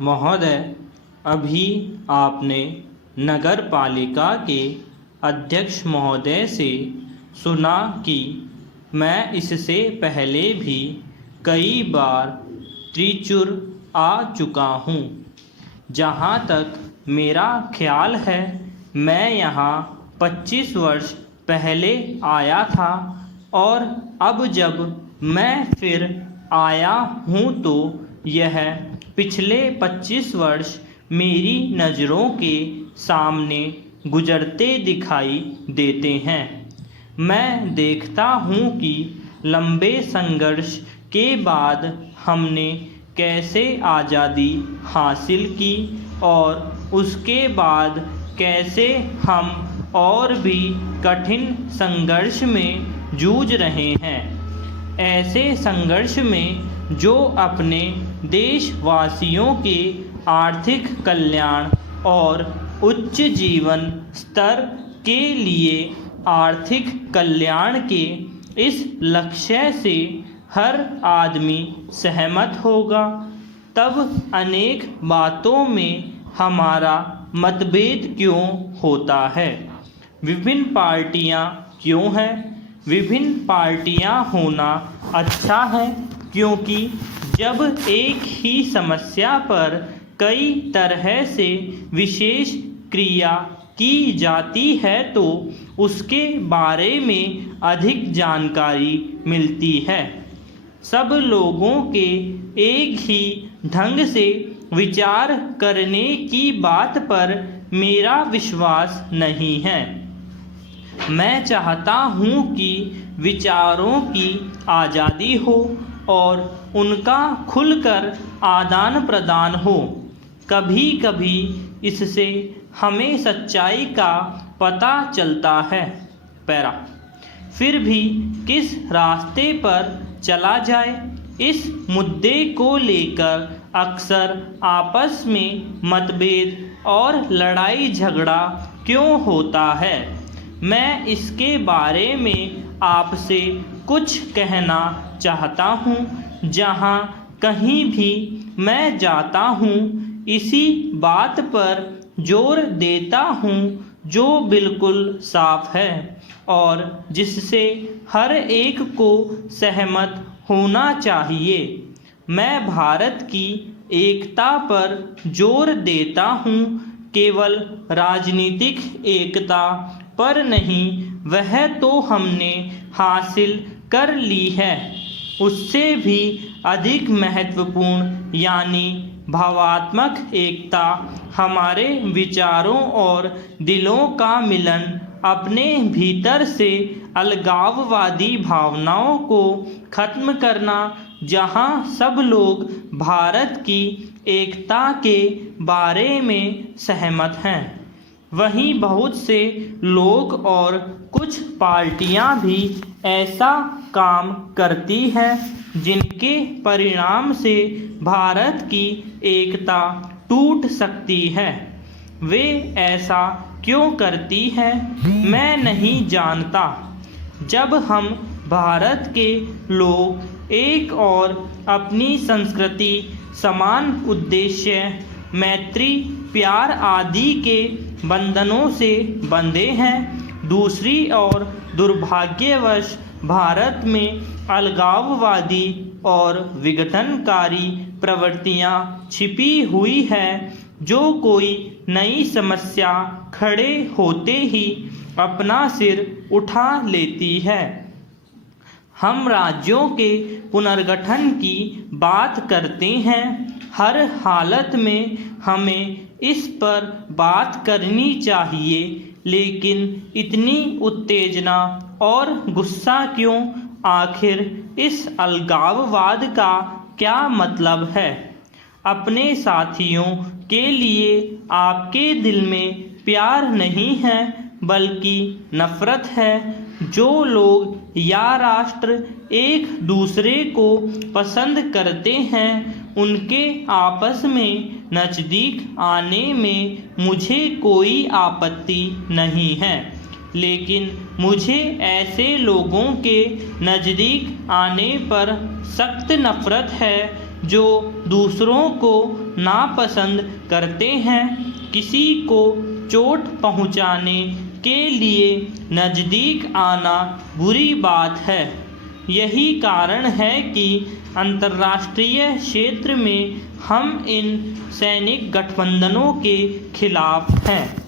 महोदय, अभी आपने नगर पालिका के अध्यक्ष महोदय से सुना कि मैं इससे पहले भी कई बार त्रिचूर आ चुका हूँ। जहाँ तक मेरा ख्याल है, मैं यहाँ 25 वर्ष पहले आया था और अब जब मैं फिर आया हूँ तो यह पिछले 25 वर्ष मेरी नज़रों के सामने गुजरते दिखाई देते हैं। मैं देखता हूँ कि लंबे संघर्ष के बाद हमने कैसे आज़ादी हासिल की और उसके बाद कैसे हम और भी कठिन संघर्ष में जूझ रहे हैं। ऐसे संघर्ष में जो अपने देशवासियों के आर्थिक कल्याण और उच्च जीवन स्तर के लिए आर्थिक कल्याण के इस लक्ष्य से हर आदमी सहमत होगा, तब अनेक बातों में हमारा मतभेद क्यों होता है। विभिन्न पार्टियां क्यों हैं? विभिन्न पार्टियां होना अच्छा है, क्योंकि जब एक ही समस्या पर कई तरह से विशेष क्रिया की जाती है तो उसके बारे में अधिक जानकारी मिलती है। सब लोगों के एक ही ढंग से विचार करने की बात पर मेरा विश्वास नहीं है। मैं चाहता हूँ कि विचारों की आज़ादी हो और उनका खुलकर आदान प्रदान हो। कभी कभी इससे हमें सच्चाई का पता चलता है। फिर भी किस रास्ते पर चला जाए, इस मुद्दे को लेकर अक्सर आपस में मतभेद और लड़ाई झगड़ा क्यों होता है। मैं इसके बारे में आपसे कुछ कहना चाहता हूँ। जहाँ कहीं भी मैं जाता हूँ, इसी बात पर जोर देता हूँ जो बिल्कुल साफ है और जिससे हर एक को सहमत होना चाहिए। मैं भारत की एकता पर जोर देता हूँ, केवल राजनीतिक एकता पर नहीं, वह तो हमने हासिल कर ली है। उससे भी अधिक महत्वपूर्ण यानी भावात्मक एकता, हमारे विचारों और दिलों का मिलन, अपने भीतर से अलगाववादी भावनाओं को खत्म करना। जहां सब लोग भारत की एकता के बारे में सहमत हैं, वहीं बहुत से लोग और कुछ पार्टियां भी ऐसा काम करती हैं जिनके परिणाम से भारत की एकता टूट सकती है। वे ऐसा क्यों करती हैं, मैं नहीं जानता। जब हम भारत के लोग एक और अपनी संस्कृति, समान उद्देश्य, मैत्री, प्यार आदि के बंधनों से बंधे हैं, दूसरी ओर दुर्भाग्यवश भारत में अलगाववादी और विघटनकारी प्रवृत्तियां छिपी हुई हैं, जो कोई नई समस्या खड़े होते ही अपना सिर उठा लेती है। हम राज्यों के पुनर्गठन की बात करते हैं। हर हालत में हमें इस पर बात करनी चाहिए, लेकिन इतनी उत्तेजना और गुस्सा क्यों? आखिर इस अलगाववाद का क्या मतलब है? अपने साथियों के लिए आपके दिल में प्यार नहीं है, बल्कि नफरत है। जो लोग या राष्ट्र एक दूसरे को पसंद करते हैं, उनके आपस में नज़दीक आने में मुझे कोई आपत्ति नहीं है, लेकिन मुझे ऐसे लोगों के नज़दीक आने पर सख्त नफरत है जो दूसरों को नापसंद करते हैं, किसी को चोट पहुंचाने के लिए नज़दीक आना बुरी बात है। यही कारण है कि अंतर्राष्ट्रीय क्षेत्र में हम इन सैनिक गठबंधनों के खिलाफ हैं।